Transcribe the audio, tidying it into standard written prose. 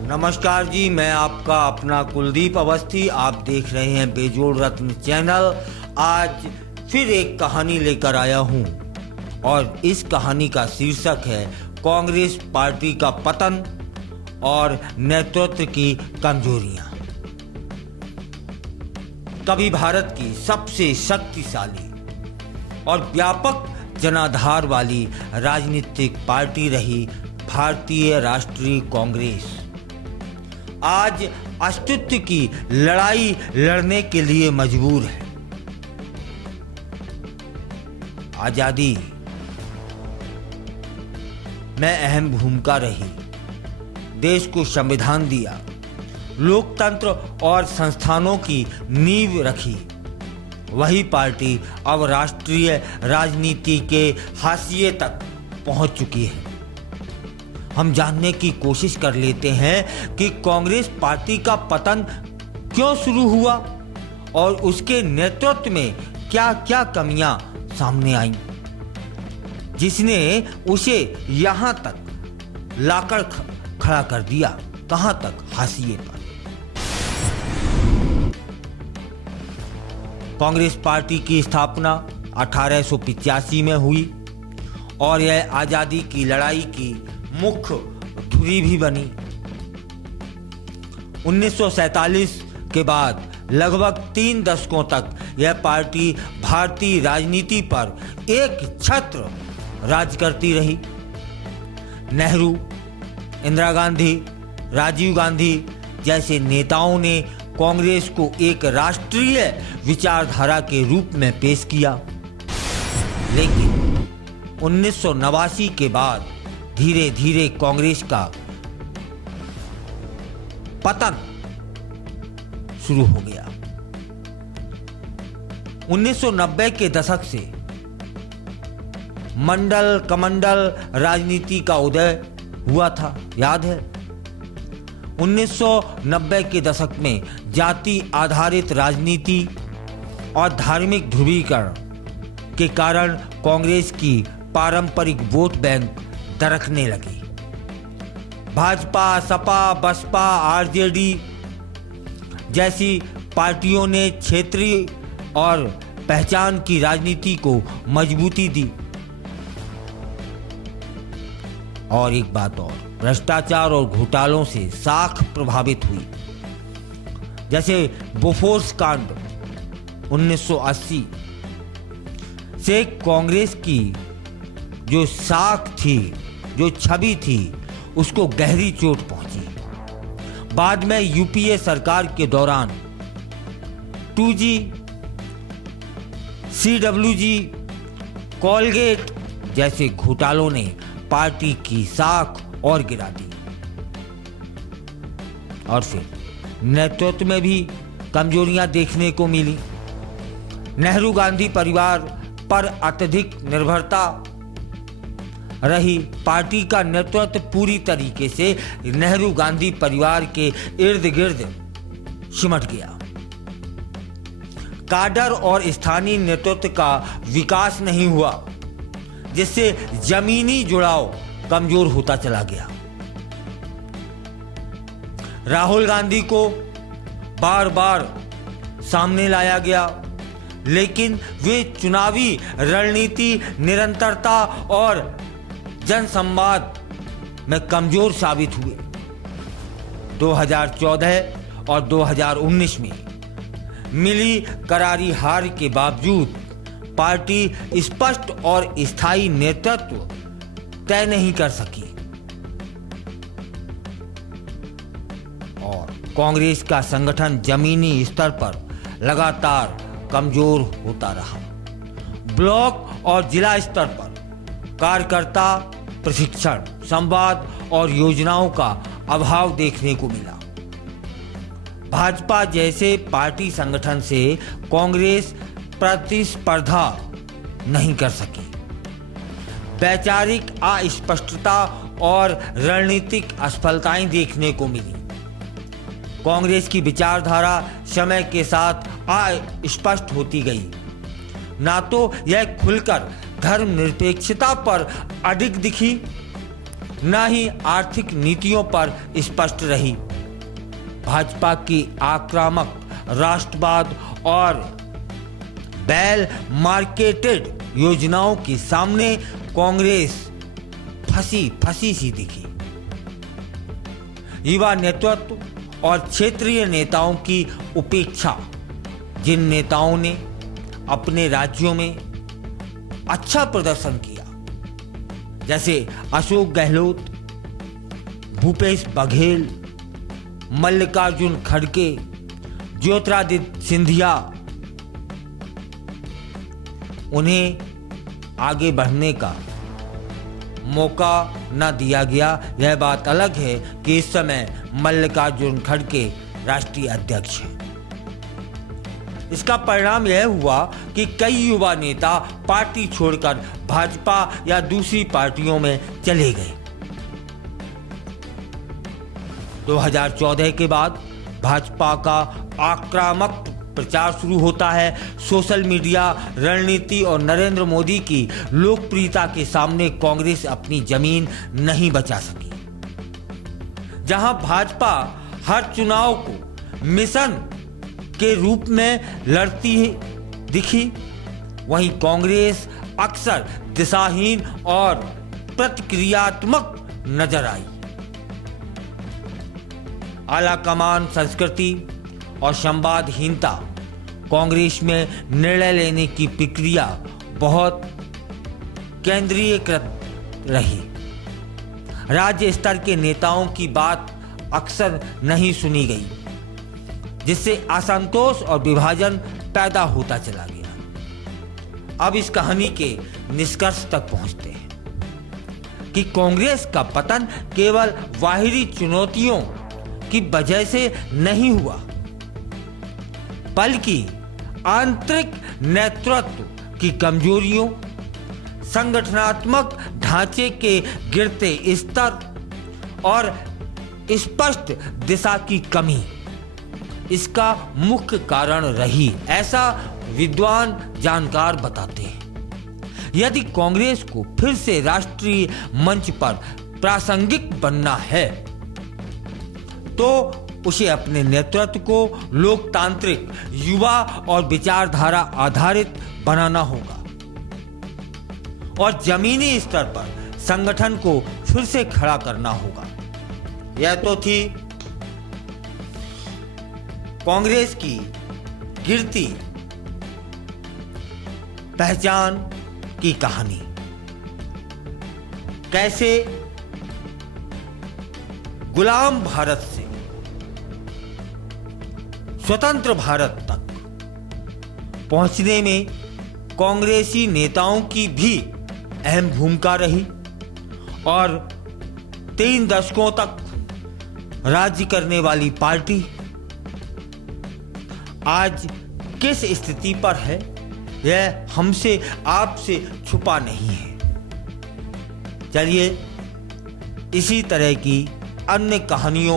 नमस्कार जी, मैं आपका अपना कुलदीप अवस्थी। आप देख रहे हैं बेजोड़ रत्न चैनल। आज फिर एक कहानी लेकर आया हूं और इस कहानी का शीर्षक है कांग्रेस पार्टी का पतन और नेतृत्व की कमजोरियां। कभी भारत की सबसे शक्तिशाली और व्यापक जनाधार वाली राजनीतिक पार्टी रही भारतीय राष्ट्रीय कांग्रेस, आज अस्तित्व की लड़ाई लड़ने के लिए मजबूर है। आजादी में अहम भूमिका रही, देश को संविधान दिया, लोकतंत्र और संस्थानों की नींव रखी। वही पार्टी अब राष्ट्रीय राजनीति के हाशिए तक पहुंच चुकी है। हम जानने की कोशिश कर लेते हैं कि कांग्रेस पार्टी का पतन क्यों शुरू हुआ और उसके नेतृत्व में क्या क्या कमियां सामने आईं, जिसने उसे यहां तक लाकर खड़ा कर दिया। कहां तक? हाशिए पर। कांग्रेस पार्टी की स्थापना 1885 में हुई और यह आजादी की लड़ाई की मुख्य धुरी भी बनी। 1947 के बाद लगभग 3 दशकों तक यह पार्टी भारतीय राजनीति पर एक छत्र राज करती रही। नेहरू, इंदिरा गांधी, राजीव गांधी जैसे नेताओं ने कांग्रेस को एक राष्ट्रीय विचारधारा के रूप में पेश किया, लेकिन 1989 के बाद धीरे धीरे कांग्रेस का पतन शुरू हो गया। 1990 के दशक से मंडल कमंडल राजनीति का उदय हुआ था, याद है? 1990 के दशक में जाति आधारित राजनीति और धार्मिक ध्रुवीकरण के कारण कांग्रेस की पारंपरिक वोट बैंक दरकने लगी। भाजपा, सपा, बसपा, आरजेडी जैसी पार्टियों ने क्षेत्रीय और पहचान की राजनीति को मजबूती दी। और एक बात और, भ्रष्टाचार और घोटालों से साख प्रभावित हुई। जैसे बोफोर्स कांड 1980 से कांग्रेस की जो साख थी, जो छवि थी, उसको गहरी चोट पहुंची। बाद में यूपीए सरकार के दौरान 2G, CWG, कोलगेट जैसे घोटालों ने पार्टी की साख और गिरा दी। और फिर नेतृत्व में भी कमजोरियां देखने को मिली। नेहरू गांधी परिवार पर अत्यधिक निर्भरता रही। पार्टी का नेतृत्व पूरी तरीके से नेहरू गांधी परिवार के इर्द गिर्द सिमट गया। काडर और स्थानीय नेतृत्व का विकास नहीं हुआ, जिससे जमीनी जुड़ाव कमजोर होता चला गया। राहुल गांधी को बार बार सामने लाया गया, लेकिन वे चुनावी रणनीति, निरंतरता और जनसंवाद में कमजोर साबित हुए। 2014 और 2019 में मिली करारी हार के बावजूद पार्टी स्पष्ट और स्थायी नेतृत्व तय नहीं कर सकी और कांग्रेस का संगठन जमीनी स्तर पर लगातार कमजोर होता रहा। ब्लॉक और जिला स्तर पर कार्यकर्ता प्रशिक्षण, संवाद और योजनाओं का अभाव देखने को मिला। भाजपा जैसे पार्टी संगठन से कांग्रेस प्रतिस्पर्धा नहीं कर सकी। वैचारिक अस्पष्टता और रणनीतिक असफलताएं देखने को मिली। कांग्रेस की विचारधारा समय के साथ अस्पष्ट होती गई। ना तो यह खुलकर धर्मनिरपेक्षता पर अडिग दिखी न ही आर्थिक नीतियों पर स्पष्ट रही। भाजपा की आक्रामक राष्ट्रवाद और वेल मार्केटेड योजनाओं के सामने कांग्रेस फंसी सी दिखी। युवा नेतृत्व और क्षेत्रीय नेताओं की उपेक्षा, जिन नेताओं ने अपने राज्यों में अच्छा प्रदर्शन किया, जैसे अशोक गहलोत, भूपेश बघेल, मल्लिकार्जुन खड़गे, ज्योतिरादित्य सिंधिया, उन्हें आगे बढ़ने का मौका न दिया गया। यह बात अलग है कि इस समय मल्लिकार्जुन खड़गे राष्ट्रीय अध्यक्ष हैं। इसका परिणाम यह हुआ कि कई युवा नेता पार्टी छोड़कर भाजपा या दूसरी पार्टियों में चले गए। 2014 के बाद भाजपा का आक्रामक प्रचार शुरू होता है। सोशल मीडिया रणनीति और नरेंद्र मोदी की लोकप्रियता के सामने कांग्रेस अपनी जमीन नहीं बचा सकी। जहां भाजपा हर चुनाव को मिशन के रूप में लड़ती दिखी, वहीं कांग्रेस अक्सर दिशाहीन और प्रतिक्रियात्मक नजर आई। आलाकमान संस्कृति और संवादहीनता कांग्रेस में निर्णय लेने की प्रक्रिया बहुत केंद्रीयकृत रही। राज्य स्तर के नेताओं की बात अक्सर नहीं सुनी गई, जिससे असंतोष और विभाजन पैदा होता चला गया। अब इस कहानी के निष्कर्ष तक पहुंचते हैं कि कांग्रेस का पतन केवल बाहरी चुनौतियों की वजह से नहीं हुआ, बल्कि आंतरिक नेतृत्व की कमजोरियों, संगठनात्मक ढांचे के गिरते स्तर और स्पष्ट दिशा की कमी इसका मुख्य कारण रही, ऐसा विद्वान जानकार बताते हैं। यदि कांग्रेस को फिर से राष्ट्रीय मंच पर प्रासंगिक बनना है तो उसे अपने नेतृत्व को लोकतांत्रिक, युवा और विचारधारा आधारित बनाना होगा और जमीनी स्तर पर संगठन को फिर से खड़ा करना होगा। यह तो थी कांग्रेस की गिरती पहचान की कहानी। कैसे गुलाम भारत से स्वतंत्र भारत तक पहुंचने में कांग्रेसी नेताओं की भी अहम भूमिका रही और 3 दशकों तक राज्य करने वाली पार्टी आज किस स्थिति पर है, यह हमसे आपसे छुपा नहीं है। चलिए इसी तरह की अन्य कहानियों